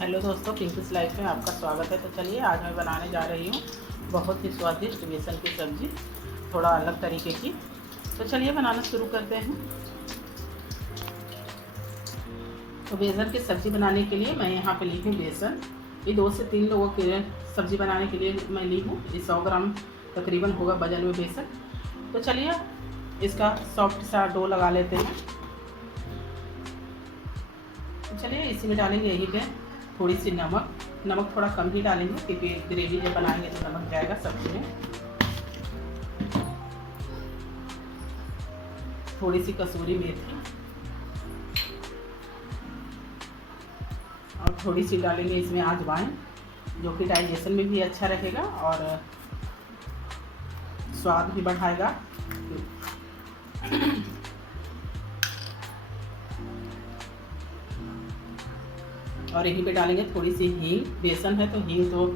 Hello दोस्तों, पिंकीस life में आपका स्वागत है। तो चलिए आज मैं बनाने जा रही हूँ बहुत ही स्वादिष्ट बेसन की सब्ज़ी, थोड़ा अलग तरीके की। तो चलिए बनाना शुरू करते हैं। तो बेसन की सब्ज़ी बनाने के लिए मैं यहाँ पे ली हूँ बेसन। ये 2 से 3 लोगों के सब्ज़ी बनाने के लिए मैं ली हूँ। ये 100 ग्राम तकरीबन होगा वजन में बेसन। तो चलिए इसका सॉफ्ट सा डो लगा लेते हैं। तो चलिए इसी में डालेंगे यहीं पे थोड़ी सी नमक थोड़ा कम ही डालेंगे क्योंकि ग्रेवी जब बनाएंगे तो नमक जाएगा सब्जी में। थोड़ी सी कसूरी मेथी और थोड़ी सी डालेंगे इसमें अजवाइन, जो कि डाइजेशन में भी अच्छा रहेगा और स्वाद भी बढ़ाएगा। और यहीं पे डालेंगे थोड़ी सी हींग। बेसन है तो हींग तो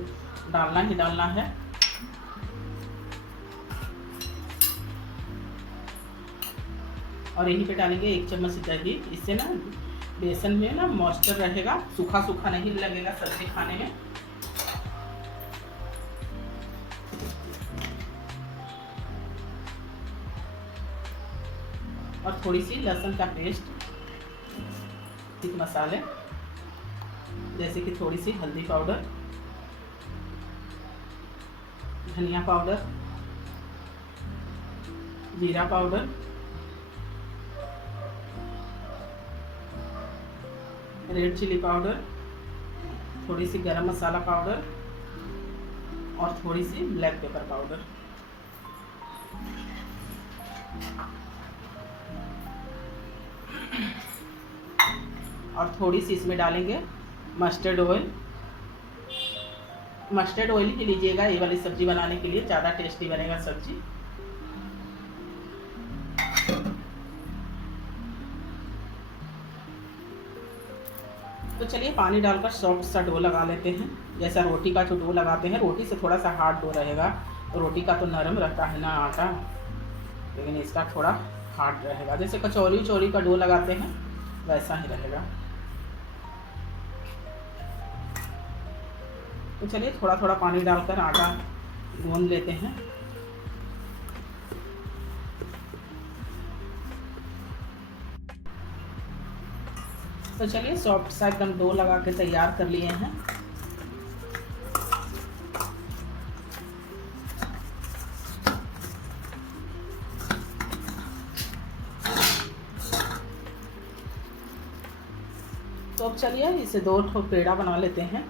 डालना ही डालना है। और यहीं पे डालेंगे 1 चम्मच दही। इससे ना बेसन में ना मॉइस्चर रहेगा, सूखा सूखा नहीं लगेगा सब्जी खाने में। और थोड़ी सी लहसुन का पेस्ट, मसाले जैसे कि थोड़ी सी हल्दी पाउडर, धनिया पाउडर, जीरा पाउडर, रेड चिली पाउडर, थोड़ी सी गरम मसाला पाउडर और थोड़ी सी ब्लैक पेपर पाउडर। और थोड़ी सी इसमें डालेंगे मस्टर्ड ऑयल। मस्टर्ड ऑयल ही लीजिएगा ये वाली सब्जी बनाने के लिए, ज़्यादा टेस्टी बनेगा सब्जी। तो चलिए पानी डालकर सॉफ्ट सा डो लगा लेते हैं। जैसा रोटी का जो डो लगाते हैं, रोटी से थोड़ा सा हार्ड डो रहेगा। रोटी का तो नरम रहता है ना आटा, लेकिन इसका थोड़ा हार्ड रहेगा। जैसे कचौरी का डो लगाते हैं वैसा ही रहेगा। तो चलिए थोड़ा थोड़ा पानी डालकर आटा गूंद लेते हैं। तो चलिए सॉफ्ट सा एकदम डो लगा के तैयार कर लिए हैं। तो अब चलिए इसे 2 ठो पेड़ा बना लेते हैं।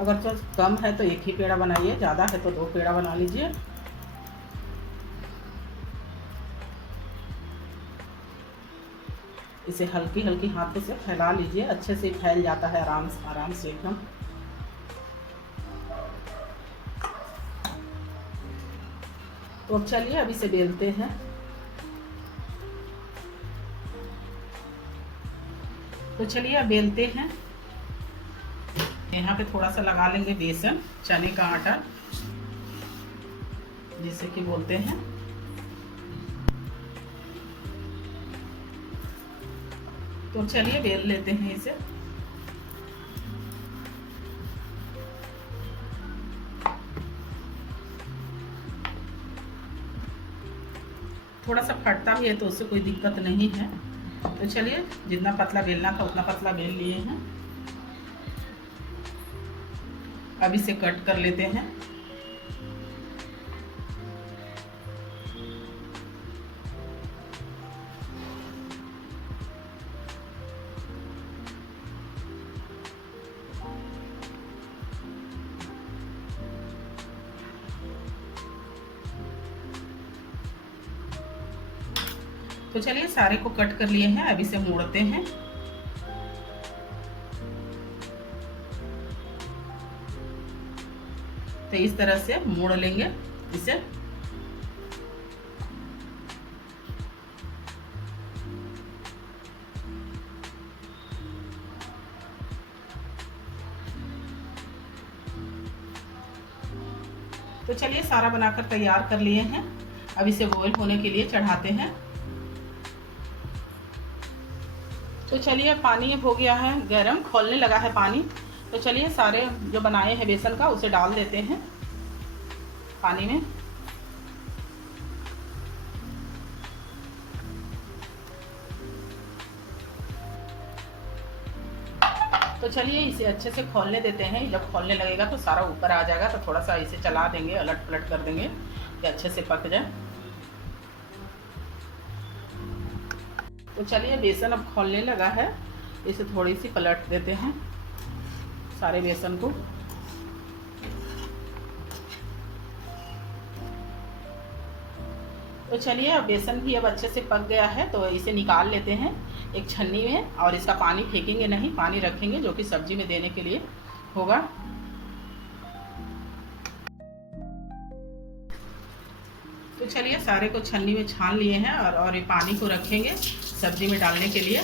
अगर तो कम है तो 1 ही पेड़ा बनाइए, ज़्यादा है तो 2 पेड़ा बना लीजिए। इसे हल्की हल्की हाथों से फैला लीजिए, अच्छे से फैल जाता है आराम से एकदम। तो अब चलिए अब इसे बेलते हैं। तो चलिए अब बेलते हैं। यहाँ पे थोड़ा सा लगा लेंगे बेसन, चने का आटा जिसे कि बोलते हैं। तो चलिए बेल लेते हैं इसे। थोड़ा सा फटता भी है तो उससे कोई दिक्कत नहीं है। तो चलिए जितना पतला बेलना था उतना पतला बेल लिए हैं। अब इसे कट कर लेते हैं। तो चलिए सारे को कट कर लिए हैं। अब इसे मोड़ते हैं। तो इस तरह से मोड़ लेंगे इसे। तो चलिए सारा बनाकर तैयार कर लिए हैं। अब इसे बॉईल होने के लिए चढ़ाते हैं। तो चलिए पानी अब हो गया है गरम, खौलने लगा है पानी। तो चलिए सारे जो बनाए हैं बेसन का उसे डाल देते हैं पानी में। तो चलिए इसे अच्छे से खौलने देते हैं। जब खौलने लगेगा तो सारा ऊपर आ जाएगा, तो थोड़ा सा इसे चला देंगे, अलट पलट कर देंगे कि अच्छे से पक जाए। तो चलिए बेसन अब खौलने लगा है, इसे थोड़ी सी पलट देते हैं सारे बेसन को। तो चलिए अब बेसन भी अब अच्छे से पक गया है, तो इसे निकाल लेते हैं एक छन्नी में, और इसका पानी फेंकेंगे नहीं, पानी रखेंगे जो कि सब्जी में देने के लिए होगा। तो चलिए सारे को छन्नी में छान लिए हैं और ये पानी को रखेंगे सब्जी में डालने के लिए।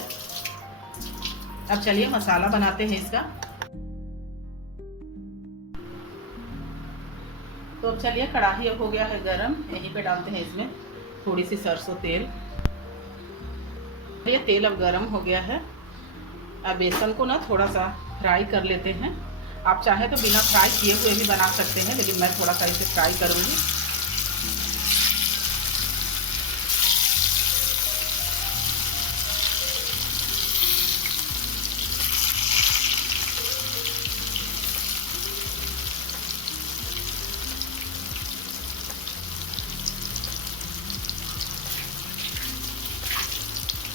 अब चलिए मसाला बनाते हैं इसका। तो अब चलिए कढ़ाई अब हो गया है गरम, यहीं पे डालते हैं इसमें थोड़ी सी सरसों तेल। ये तेल अब गरम हो गया है। अब बेसन को ना थोड़ा सा फ्राई कर लेते हैं। आप चाहे तो बिना फ्राई किए हुए भी बना सकते हैं, लेकिन मैं थोड़ा सा इसे फ्राई करूँगी।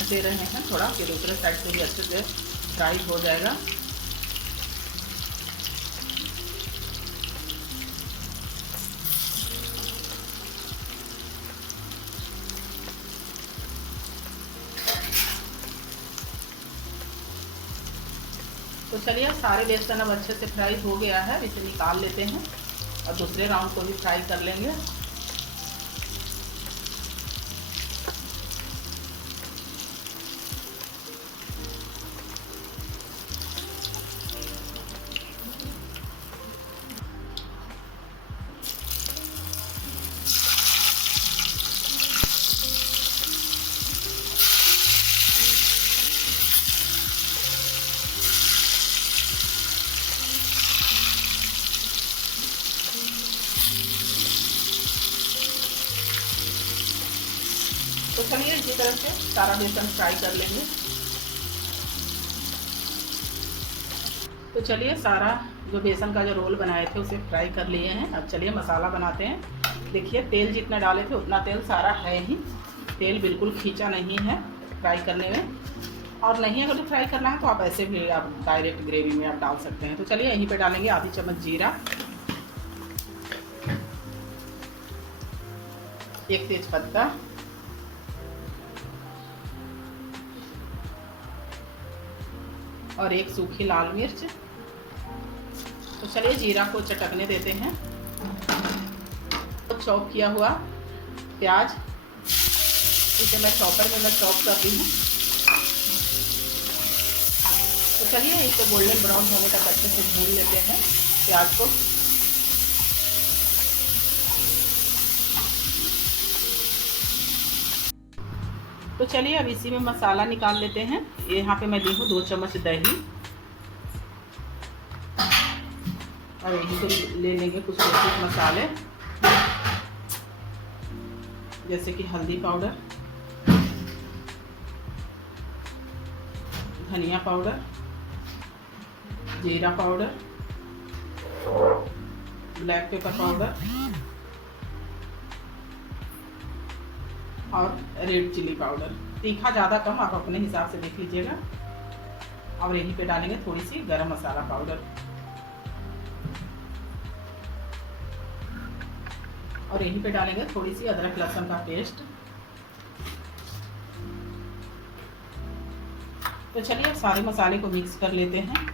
दे रहे हैं थोड़ा, फिर दूसरे साइड से भी अच्छे से फ्राई हो जाएगा। तो चलिए सारे बेसन अब अच्छे से फ्राई हो गया है, इसे निकाल लेते हैं और दूसरे राउंड को भी फ्राई कर लेंगे। तो चलिए इसी तरह से सारा बेसन फ्राई कर लेंगे। तो चलिए सारा जो बेसन का जो रोल बनाए थे उसे फ्राई कर लिए हैं। अब चलिए मसाला बनाते हैं। देखिए तेल जितना डाले थे उतना तेल सारा है ही, तेल बिल्कुल खींचा नहीं है फ्राई करने में। और नहीं अगर तो फ्राई करना है तो आप ऐसे भी आप डायरेक्ट ग्रेवी में आप डाल सकते हैं। तो चलिए यहीं पे डालेंगे आधी चम्मच जीरा, 1 तेज पत्ता, और 1 सूखी लाल मिर्च। तो चलिए जीरा को चटकने देते हैं। तो चॉप किया हुआ प्याज, इसे मैं चॉपर में चॉप कर रही हूँ। तो चलिए इसे गोल्डन ब्राउन होने तक अच्छे से भून लेते हैं प्याज को। तो चलिए अब इसी में मसाला निकाल लेते हैं। यहाँ पे मैं ली हूँ 2 चम्मच दही, और यहीं पे ले लेंगे कुछ बेसिक मसाले जैसे कि हल्दी पाउडर, धनिया पाउडर, जीरा पाउडर, ब्लैक पेपर पाउडर और रेड चिली पाउडर। तीखा ज़्यादा कम आप अपने हिसाब से देख लीजिएगा। और यहीं पे डालेंगे थोड़ी सी गरम मसाला पाउडर, और यहीं पे डालेंगे थोड़ी सी अदरक लहसुन का पेस्ट। तो चलिए सारे मसाले को मिक्स कर लेते हैं।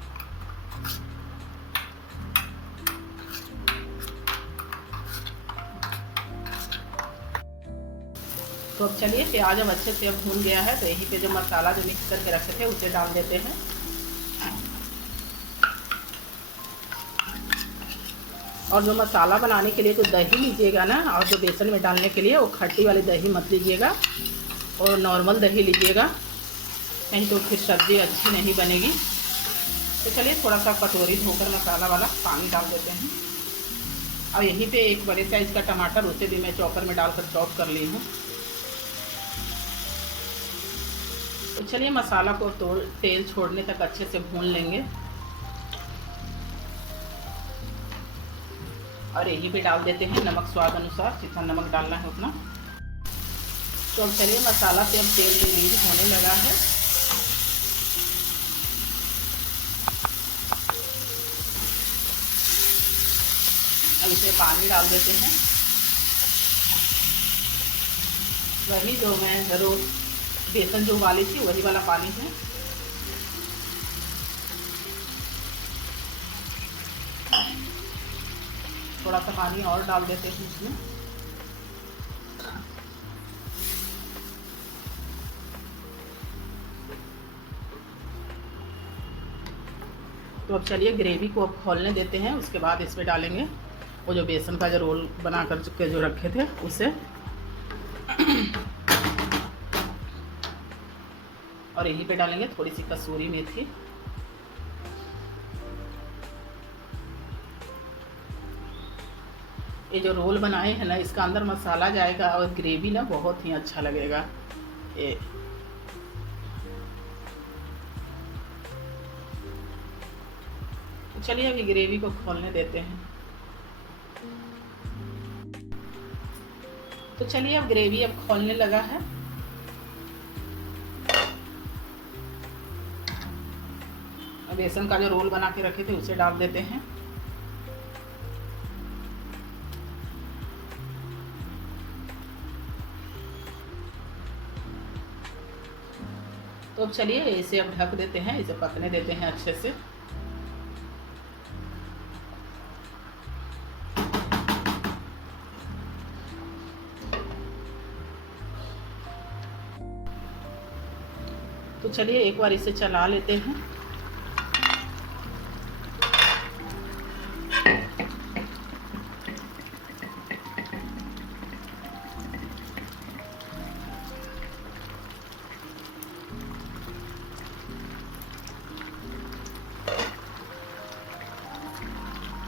तो अब चलिए प्याज अब अच्छे से अब भून गया है, तो यहीं पे जो मसाला जो मिक्स करके रखे थे उसे डाल देते हैं। और जो मसाला बनाने के लिए जो दही लीजिएगा ना, और जो बेसन में डालने के लिए वो खट्टी वाली दही मत लीजिएगा और नॉर्मल दही लीजिएगा। नहीं तो फिर सब्ज़ी अच्छी नहीं बनेगी। तो चलिए थोड़ा सा कटोरी धोकर मसाला वाला पानी डाल देते हैं। अब यहीं पे एक बड़े साइज़ का टमाटर, उसे भी मैं चॉपर में डालकर चॉप कर ली हूँ। तो चलिए मसाला को तेल छोड़ने तक अच्छे से भून लेंगे। और यहीं पे डाल देते हैं नमक स्वाद अनुसार, जितना नमक डालना है उतना। तो अब चलिए मसाला से अब तेल रिलीज होने लगा है। अब इसमें पानी डाल देते हैं, वही जो मैं रोज बेसन जो उबाली थी वही वाला पानी है। थोड़ा सा पानी और डाल देते हैं इसमें। तो अब चलिए ग्रेवी को अब खोलने देते हैं, उसके बाद इसमें डालेंगे वो जो बेसन का जो रोल बना कर के जो रखे थे उसे। और यहीं पे डालेंगे थोड़ी सी कसूरी मेथी। ये जो रोल बनाए हैं ना, इसका अंदर मसाला जाएगा और ग्रेवी ना बहुत ही अच्छा लगेगा। ये चलिए अभी ग्रेवी को खोलने देते हैं। तो चलिए अब ग्रेवी अब खोलने लगा है। बेसन का जो रोल बना के रखे थे उसे डाल देते हैं। तो अब चलिए इसे अब ढक देते हैं, इसे पकने देते हैं अच्छे से। तो चलिए एक बार इसे चला लेते हैं।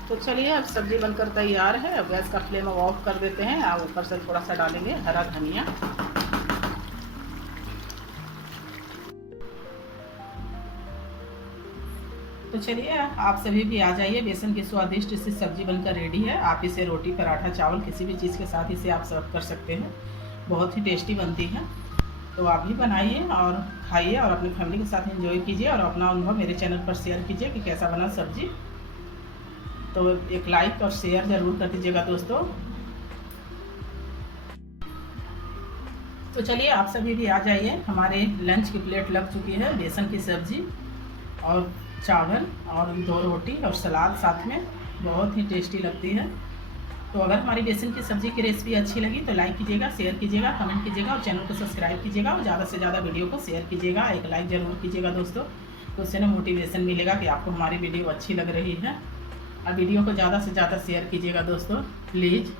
तो चलिए अब सब्जी बनकर तैयार है। अब गैस का फ्लेम ऑफ कर देते हैं। अब ऊपर से थोड़ा सा डालेंगे हरा धनिया। तो चलिए आप सभी भी आ जाइए। बेसन की स्वादिष्ट इसी सब्जी बनकर रेडी है। आप इसे रोटी, पराठा, चावल किसी भी चीज़ के साथ इसे आप सर्व कर सकते हैं। बहुत ही टेस्टी बनती है। तो आप भी बनाइए और खाइए और अपनी फैमिली के साथ एंजॉय कीजिए और अपना अनुभव मेरे चैनल पर शेयर कीजिए कि कैसा बना सब्जी। तो एक लाइक और शेयर ज़रूर कर दीजिएगा दोस्तों। तो चलिए आप सभी भी आ जाइए। हमारे लंच की प्लेट लग चुकी है। बेसन की सब्जी और चावल और 2 रोटी और सलाद साथ में, बहुत ही टेस्टी लगती है। तो अगर हमारी बेसन की सब्ज़ी की रेसिपी अच्छी लगी तो लाइक कीजिएगा, शेयर कीजिएगा, कमेंट कीजिएगा और चैनल को सब्सक्राइब कीजिएगा और ज़्यादा से ज़्यादा वीडियो को शेयर कीजिएगा। एक लाइक ज़रूर कीजिएगा दोस्तों, तो उससे ना मोटिवेशन मिलेगा कि आपको हमारी वीडियो अच्छी लग रही है। और वीडियो को ज़्यादा से ज़्यादा शेयर कीजिएगा दोस्तों प्लीज़।